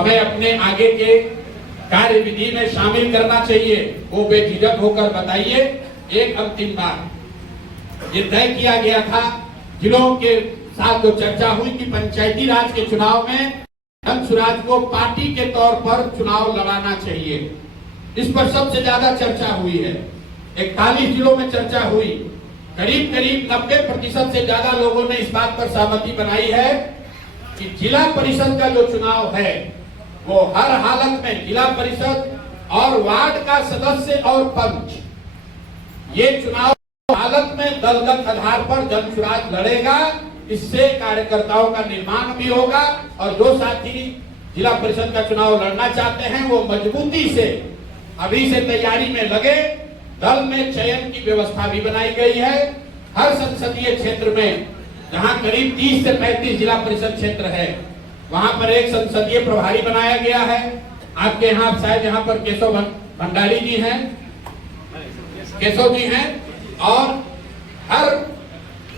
हमें अपने आगे के कार्य विधि में शामिल करना चाहिए, वो बेझिझक होकर बताइए। एक अंतिम बात, ये तय किया गया था जिलों के साथ जो चर्चा हुई कि पंचायती राज के चुनाव में धनसुराज को पार्टी के तौर पर चुनाव लड़ाना चाहिए। इस पर सबसे ज्यादा चर्चा हुई है। 41 जिलों में चर्चा हुई। करीब करीब 90% से ज्यादा लोगों ने इस बात पर सहमति बनाई है कि जिला परिषद का जो चुनाव है वो हर हालत में जिला परिषद और वार्ड का सदस्य और पंच, ये चुनाव हालत में दलगत आधार पर धनसुराज लड़ेगा। इससे कार्यकर्ताओं का निर्माण भी होगा और जो साथी जिला परिषद का चुनाव लड़ना चाहते हैं वो मजबूती से अभी से तैयारी में लगे। दल में चयन की व्यवस्था भी बनाई गई है। हर संसदीय क्षेत्र में जहां करीब 30 से 35 जिला परिषद क्षेत्र है, वहां पर एक संसदीय प्रभारी बनाया गया है। आपके यहाँ शायद यहाँ पर केशव भंडारी जी हैं, केशव जी हैं, और हर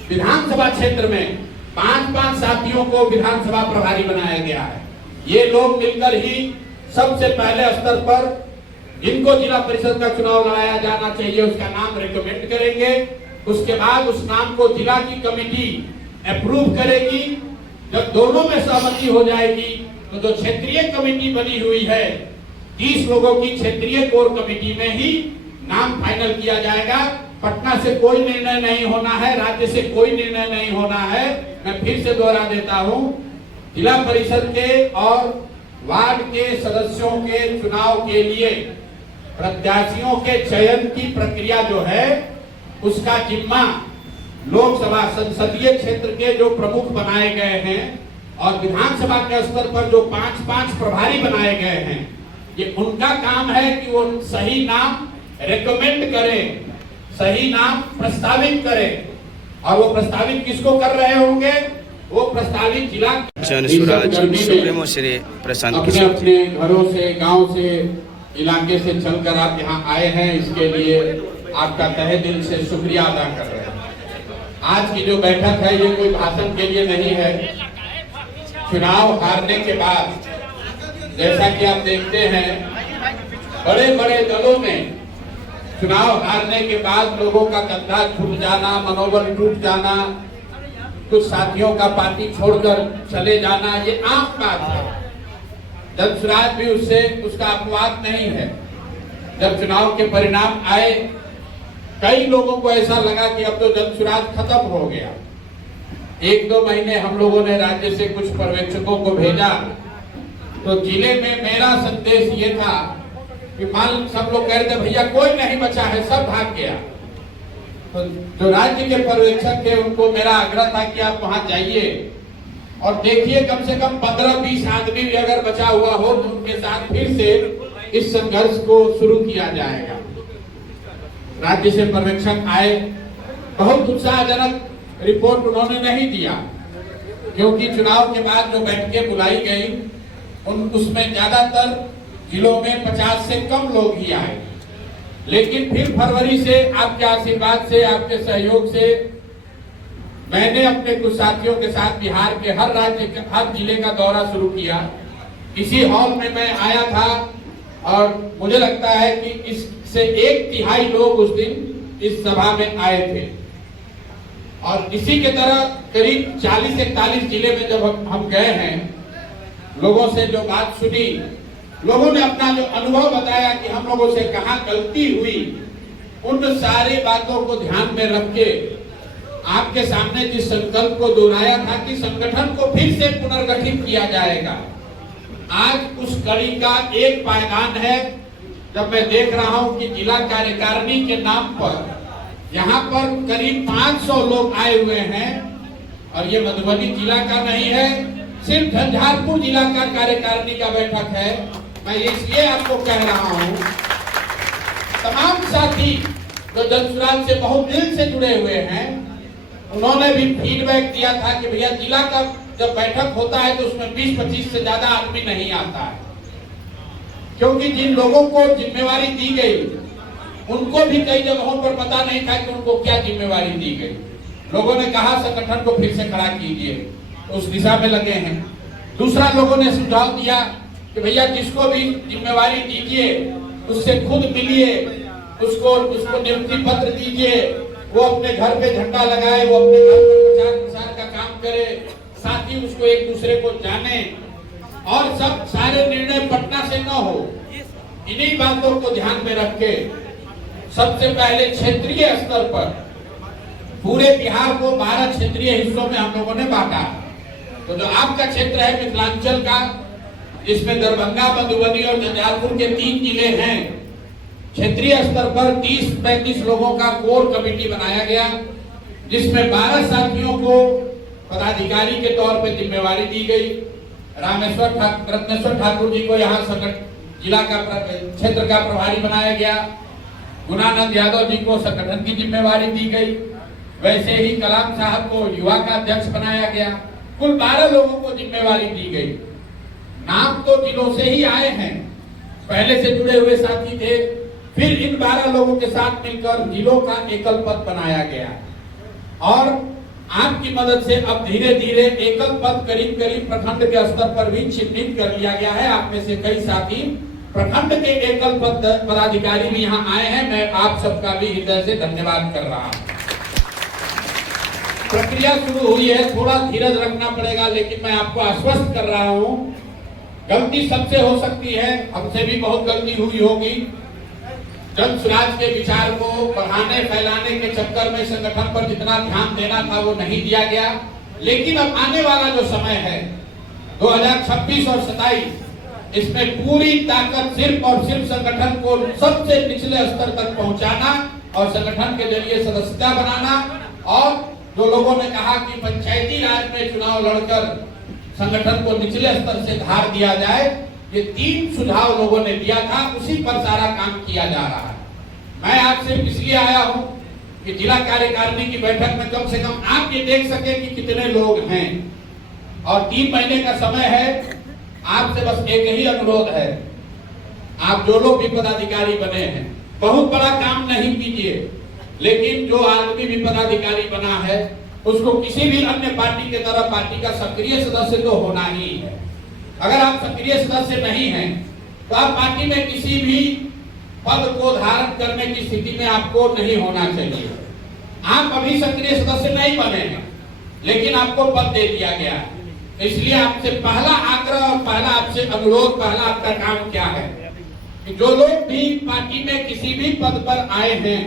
विधानसभा क्षेत्र में 5-5 साथियों को विधानसभा प्रभारी बनाया गया है। ये लोग मिलकर ही सबसे पहले स्तर पर जिनको जिला परिषद का चुनाव लड़ाया जाना चाहिए उसका नाम रिकमेंड करेंगे। उसके बाद उस नाम को जिला की कमेटी अप्रूव करेगी। जब दोनों में सहमति हो जाएगी तो जो क्षेत्रीय कमेटी बनी हुई है 30 लोगों की क्षेत्रीय कोर कमेटी में ही नाम फाइनल किया जाएगा। पटना से कोई निर्णय नहीं होना है, राज्य से कोई निर्णय नहीं होना है। मैं फिर से दोहरा देता हूं, जिला परिषद के और वार्ड के सदस्यों के चुनाव के लिए प्रत्याशियों के चयन की प्रक्रिया जो है उसका जिम्मा लोकसभा संसदीय क्षेत्र के जो प्रमुख बनाए गए हैं और विधानसभा के स्तर पर जो 5-5 प्रभारी बनाए गए हैं, ये उनका काम है कि वो सही नाम रेकमेंड करें, सही नाम प्रस्तावित करें। और वो प्रस्तावित किसको कर रहे होंगे? वो प्रस्तावित जिला जनसुराज सुप्रीमो श्री प्रशांत अपने अपने घरों से, गांव से, इलाके से चलकर आप यहाँ आए हैं, इसके लिए आपका तहे दिल से शुक्रिया अदा कर रहे हैं। आज की जो बैठक है ये कोई भाषण के लिए नहीं है। चुनाव हारने के बाद जैसा कि आप देखते हैं बड़े बड़े दलों में चुनाव हारने के बाद लोगों का कंधा छूट जाना, मनोबल टूट जाना, कुछ साथियों का पार्टी छोड़कर चले जाना, ये आम बात है। धनसुराज भी उसका अपवाद नहीं है। जब चुनाव के परिणाम आए कई लोगों को ऐसा लगा कि अब तो धनसुराज खत्म हो गया। 1-2 महीने हम लोगों ने राज्य से कुछ पर्यवेक्षकों को भेजा तो जिले में मेरा संदेश ये था कि मान सब लोग कह रहे थे भैया कोई नहीं बचा है, सब भाग गया। तो जो राज्य के पर्यवेक्षक थे उनको मेरा आग्रह था कि आप वहां जाइए और देखिए कम से कम 15-20 आदमी भी अगर बचा हुआ हो तो उनके साथ फिर से इस संघर्ष को शुरू किया जाएगा। राज्य से पर्यवेक्षक आए, बहुत उत्साहजनक रिपोर्ट उन्होंने नहीं दिया क्योंकि चुनाव के बाद जो बैठकें बुलाई गई उसमें ज्यादातर जिलों में 50 से कम लोग ही आए। लेकिन फिर फरवरी से आपके आशीर्वाद से, आपके सहयोग से मैंने अपने कुछ साथियों के साथ बिहार के हर राज्य के हर जिले का दौरा शुरू किया। इसी हॉल में मैं आया था और मुझे लगता है कि इससे 1/3 लोग उस दिन इस सभा में आए थे। और इसी के तरह करीब 40-41 जिले में जब हम गए हैं, लोगों से जो बात सुनी, लोगों ने अपना जो अनुभव बताया कि हम लोगों से कहाँ गलती हुई, उन सारी बातों को ध्यान में रख के आपके सामने जिस संकल्प को दोहराया था कि संगठन को फिर से पुनर्गठित किया जाएगा, आज उस कड़ी का एक पायदान है। जब मैं देख रहा हूं कि जिला कार्यकारिणी के नाम पर यहाँ पर करीब 500 लोग आए हुए हैं और ये मधुबनी जिला का नहीं है, सिर्फ झंझारपुर जिला का कार्यकारिणी का बैठक है। मैं इसलिए आपको कह रहा हूं, तमाम साथी जो धनसुराज से बहुत दिल से जुड़े हुए हैं उन्होंने भी फीडबैक दिया था कि भैया जिला का जब बैठक होता है तो उसमें 20-25 से ज्यादा आदमी नहीं आता है, क्योंकि जिन लोगों को जिम्मेवारी दी गई उनको भी कई जगहों पर पता नहीं था कि उनको क्या जिम्मेवारी दी गई। लोगों ने कहा संगठन को फिर से खड़ा कीजिए, तो उस दिशा में लगे हैं। दूसरा, लोगों ने सुझाव दिया कि भैया जिसको भी जिम्मेवारी दीजिए उससे खुद मिलिए, उसको नियुक्ति पत्र दीजिए, वो अपने घर पे झंडा लगाए, वो अपने घर पर प्रचार प्रसार का काम करे, साथ ही उसको एक दूसरे को जाने, और सब सारे निर्णय पटना से न हो। इन्हीं बातों को ध्यान में रख के सबसे पहले क्षेत्रीय स्तर पर पूरे बिहार को 12 क्षेत्रीय हिस्सों में हम लोगों ने बांटा। तो जो आपका क्षेत्र है मिथिलांचल का, जिसमें दरभंगा, मधुबनी और झंझारपुर के 3 जिले हैं, क्षेत्रीय स्तर पर 30-35 लोगों का कोर कमेटी बनाया गया, जिसमें 12 साथियों को पदाधिकारी के तौर पर जिम्मेवारी दी गई। रत्नेश्वर ठाकुर जी को यहाँ जिला का क्षेत्र का प्रभारी बनाया गया। गुणानंद यादव जी को संगठन की जिम्मेवारी दी गई। वैसे ही कलाम साहब को युवा का अध्यक्ष बनाया गया। कुल 12 लोगों को जिम्मेवारी दी गई। नाम तो जिलों से ही आए हैं, पहले से जुड़े हुए साथी थे। फिर इन 12 लोगों के साथ मिलकर जिलों का एकल पद बनाया गया, और आपकी मदद से अब धीरे धीरे एकल पद करीब करीब प्रखंड के स्तर पर भी चिन्हित कर लिया गया है। आप में से कई साथी प्रखंड के एकल पद पदाधिकारी भी यहाँ आए हैं। मैं आप सबका भी हृदय से धन्यवाद कर रहा हूँ। प्रक्रिया शुरू हुई है, थोड़ा धीरज रखना पड़ेगा, लेकिन मैं आपको आश्वस्त कर रहा हूँ, गलती सबसे हो सकती है, हमसे भी बहुत गलती हुई होगी। जन स्वराज के विचार को बढ़ाने फैलाने के चक्कर में संगठन पर जितना ध्यान देना था वो नहीं दिया गया। लेकिन अब आने वाला जो समय है 2026 और 27, इसमें पूरी ताकत सिर्फ और सिर्फ संगठन को सबसे निचले स्तर तक पहुंचाना और संगठन के जरिए सदस्यता बनाना। और जो लोगों ने कहा कि पंचायती राज में चुनाव लड़कर संगठन को निचले स्तर से धार दिया जाए, ये 3 सुझाव लोगों ने दिया था, उसी पर सारा काम किया जा रहा है। मैं आज सिर्फ इसलिए आया हूं कि जिला कार्यकारिणी की बैठक में कम से कम आप ये देख सके कि कितने लोग हैं, और 3 महीने का समय है। आपसे बस एक ही अनुरोध है, आप जो लोग भी पदाधिकारी बने हैं, बहुत बड़ा काम नहीं कीजिए, लेकिन जो आदमी भी पदाधिकारी बना है उसको किसी भी अन्य पार्टी के तरह पार्टी का सक्रिय सदस्य तो होना ही है। अगर आप सक्रिय सदस्य नहीं हैं तो आप पार्टी में किसी भी पद को धारण करने की स्थिति में आपको नहीं होना चाहिए। आप अभी सक्रिय सदस्य नहीं बने हैं, लेकिन आपको पद दे दिया गया है। इसलिए आपसे पहला आग्रह और पहला आपसे अनुरोध, पहला आपका काम क्या है कि जो लोग भी पार्टी में किसी भी पद पर आए हैं,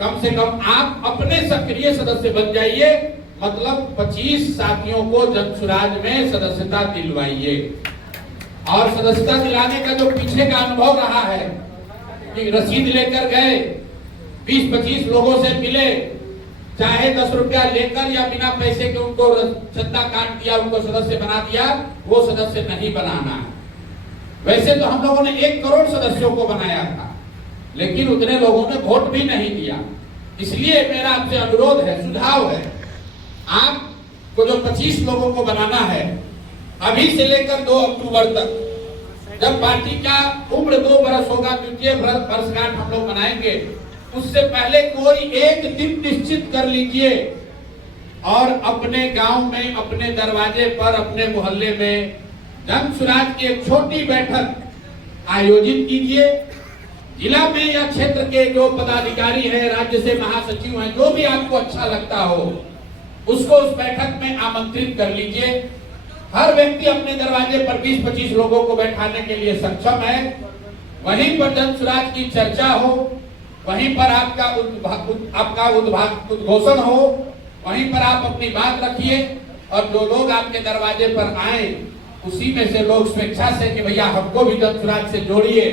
कम से कम आप अपने सक्रिय सदस्य बन जाइए। मतलब 25 साथियों को जन स्वराज में सदस्यता दिलवाइए। और सदस्यता दिलाने का जो पीछे का अनुभव रहा है कि रसीद लेकर गए, 20-25 लोगों से मिले, चाहे 10 रुपया लेकर या बिना पैसे के उनको चंदा काट दिया, उनको सदस्य बना दिया, वो सदस्य नहीं बनाना है। वैसे तो हम लोगों ने 1 करोड़ सदस्यों को बनाया था, लेकिन उतने लोगों ने वोट भी नहीं दिया। इसलिए मेरा आपसे अनुरोध है, सुझाव है, आपको जो 25 लोगों को बनाना है, अभी से लेकर 2 अक्टूबर तक, जब पार्टी का उम्र 2 बरस होगा, द्वितीय वर्षगांठ हम लोग मनाएंगे, उससे पहले कोई एक दिन निश्चित कर लीजिए और अपने गांव में, अपने दरवाजे पर, अपने मोहल्ले में जन स्वराज की एक छोटी बैठक आयोजित कीजिए। जिला में या क्षेत्र के जो पदाधिकारी हैं, राज्य से महासचिव हैं, जो भी आपको अच्छा लगता हो, उसको उस बैठक में आमंत्रित कर लीजिए। हर व्यक्ति अपने दरवाजे पर 20-25 लोगों को बैठाने के लिए सक्षम है। वहीं पर जन स्वराज की चर्चा हो, वहीं पर आपका उद्घोषण हो, वहीं पर आप अपनी बात रखिए, और जो लोग आपके दरवाजे पर आए, उसी में से लोग स्वेच्छा से कि भैया हमको भी जन स्वराज से जोड़िए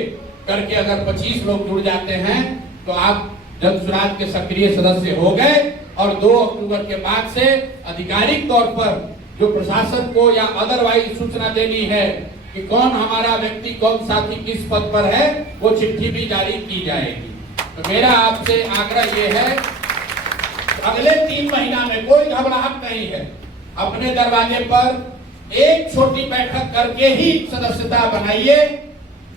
करके अगर 25 लोग जुड़ जाते हैं तो आप जन स्वराज के सक्रिय सदस्य हो गए। और 2 अक्टूबर के बाद से आधिकारिक तौर पर जो प्रशासन को या अदरवाइज सूचना देनी है कि कौन हमारा व्यक्ति, कौन साथी किस पद पर है, वो चिट्ठी भी जारी की जाएगी। तो मेरा आपसे आग्रह ये है, अगले 3 महीना में कोई घबराहट नहीं है, अपने दरवाजे पर एक छोटी बैठक करके ही सदस्यता बनाइए।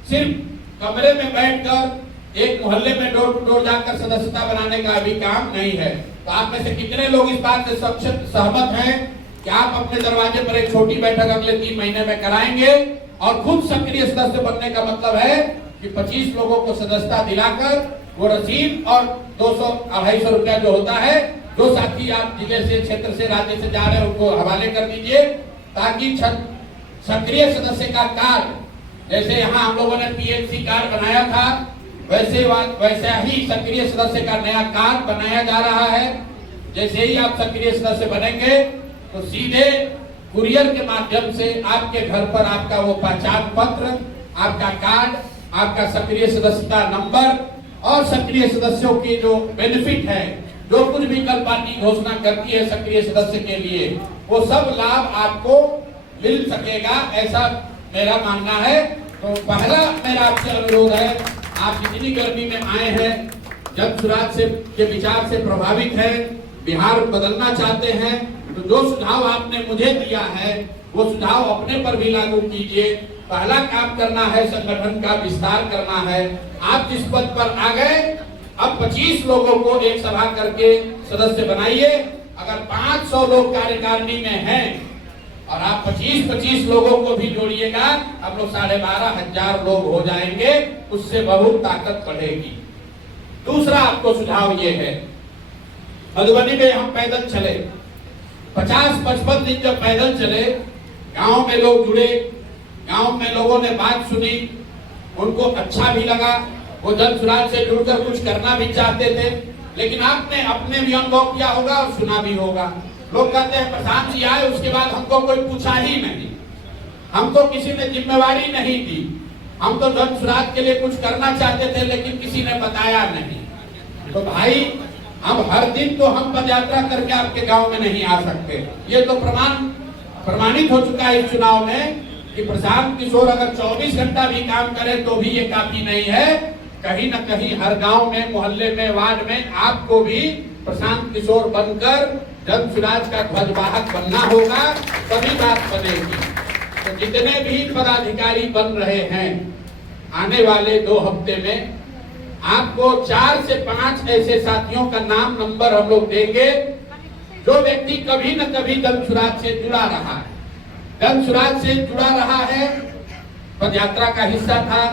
सिर्फ कमरे में बैठकर एक मोहल्ले में डोर टू डोर जाकर सदस्यता बनाने का अभी काम नहीं है। तो आप में से कितने लोग इस बात से सहमत हैं कि आप अपने दरवाजे पर एक छोटी बैठक अगले 3 महीने में कराएंगे और खुद सक्रिय सदस्य बनने का मतलब है कि 25 लोगों को सदस्यता दिलाकर वो रसीद और 200-250 रुपया जो होता है, जो साथी आप जिले से, क्षेत्र से, राज्य से जा रहे हैं उनको हवाले कर दीजिए, ताकि सक्रिय सदस्य का कार्ड, जैसे यहाँ हम लोगों ने पीएचसी कार्ड बनाया था, वैसा ही सक्रिय सदस्य का नया कार्ड बनाया जा रहा है। जैसे ही आप सक्रिय सदस्य बनेंगे तो सीधे कुरियर के माध्यम से आपके घर पर आपका वो पहचान पत्र, आपका कार्ड, आपका सक्रिय सदस्यता नंबर और सक्रिय सदस्यों की जो बेनिफिट है, जो कुछ भी कल पार्टी घोषणा करती है सक्रिय सदस्य के लिए, वो सब लाभ आपको मिल सकेगा, ऐसा मेरा मानना है। तो पहला मेरा आपसे अनुरोध है, आप इतनी गर्मी में आए हैं, जन सुराज से के विचार से प्रभावित है, बिहार बदलना चाहते हैं, तो जो सुझाव आपने मुझे दिया है वो सुझाव अपने पर भी लागू कीजिए। पहला काम करना है, संगठन का विस्तार करना है। आप जिस पद पर आ गए, अब 25 लोगों को एक सभा करके सदस्य बनाइए। अगर 500 लोग कार्यकारिणी में हैं और आप 25-25 लोगों को भी जोड़िएगा, हम लोग 12,500 लोग हो जाएंगे, उससे बहुत ताकत बढ़ेगी। दूसरा आपको सुझाव ये है, मधुबनी में हम पैदल चले, 50-55 दिन जब पैदल चले, गांव में लोग जुड़े, गांव में लोगों ने बात सुनी, उनको अच्छा भी लगा, वो जन सुराज से जुड़कर कुछ करना भी चाहते थे। लेकिन आपने अपने भी अनुभव किया होगा और सुना भी होगा, लोग कहते हैं प्रशांत जी आए, उसके बाद हमको कोई पूछा ही नहीं, हमको किसी ने जिम्मेवारी नहीं दी, हम तो जन सुराज के लिए कुछ करना चाहते थे लेकिन किसी ने बताया नहीं। तो भाई, अब हर दिन तो हम पदयात्रा करके आपके गांव में नहीं आ सकते। ये तो प्रमाणित हो चुका है इस चुनाव में कि प्रशांत किशोर अगर 24 घंटा भी काम करे तो भी ये काफी नहीं है। कहीं न कहीं हर गांव में, मोहल्ले में, वार्ड में आपको भी प्रशांत किशोर बनकर जन सुराज का ध्वजवाहक बनना होगा, तभी बात बनेगी। तो जितने भी पदाधिकारी बन रहे हैं, आने वाले 2 हफ्ते में आपको 4 से 5 ऐसे साथियों का नाम नंबर हम लोग देंगे, जो व्यक्ति कभी न कभी जन सुराज से जुड़ा रहा है, जन सुराज से जुड़ा रहा है, पदयात्रा का हिस्सा था,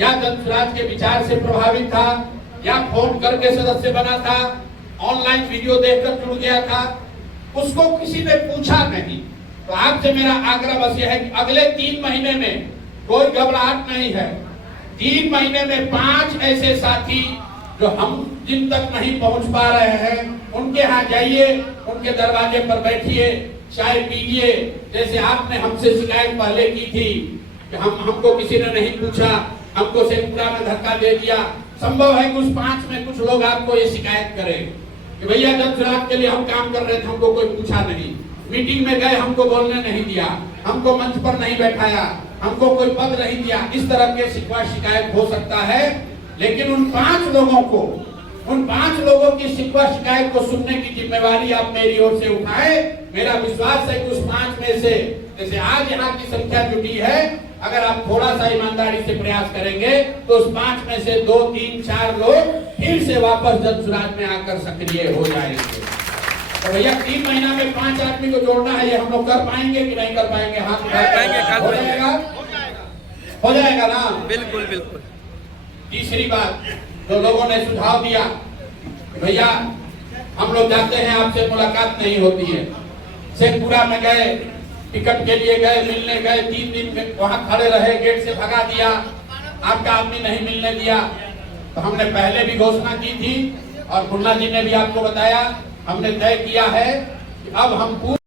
या जन सुराज के विचार से प्रभावित था, या फोन करके सदस्य बना था, ऑनलाइन वीडियो देखकर जुड़ गया था, उसको किसी ने पूछा नहीं। तो आपसे मेरा आग्रह बस यह है कि अगले 3 महीने में कोई घबराहट नहीं है। 3 महीने में 5 ऐसे साथी जो हम जिन तक नहीं पहुंच पा रहे हैं, उनके यहाँ जाइए, उनके दरवाजे पर बैठिए, चाय पीजिए। जैसे आपने हमसे शिकायत पहले की थी कि हमको किसी ने नहीं पूछा, हमको शेखपुरा में धक्का दे दिया। संभव है कि उस 5 में कुछ लोग आपको ये शिकायत करें कि भैया जन सुराज के लिए हम काम कर रहे थे, हमको कोई पूछा नहीं, मीटिंग में गए हमको बोलने नहीं दिया, हमको मंच पर नहीं बैठाया, हमको कोई पद नहीं दिया। इस तरह के शिकवा शिकायत हो सकता है, लेकिन उन 5 लोगों की शिकवा शिकायत को सुनने की जिम्मेवारी आप मेरी ओर से उठाए। मेरा विश्वास है कि उस 5 में से, जैसे आज यहाँ की संख्या जुटी है, अगर आप थोड़ा सा ईमानदारी से प्रयास करेंगे तो उस 5 में से 2, 3, 4 लोग फिर से वापस जन सुराज में आकर सक्रिय हो जाएंगे। तो भैया 3 महीना में 5 आदमी को जोड़ना है, ये हम लोग कर पाएंगे कि नहीं कर पाएंगे? हाथ हो जाएगा ना? बिल्कुल बिल्कुल। तीसरी बात जो लोगों ने सुझाव दिया, भैया हम लोग जाते हैं, आपसे मुलाकात नहीं होती है। शेखपुरा में गए, टिकट के लिए गए, मिलने गए, 3 दिन वहां खड़े रहे, गेट से भगा दिया, आपका आदमी नहीं मिलने दिया। तो हमने पहले भी घोषणा की थी और मुन्ना जी ने भी आपको बताया, हमने तय किया है कि अब हम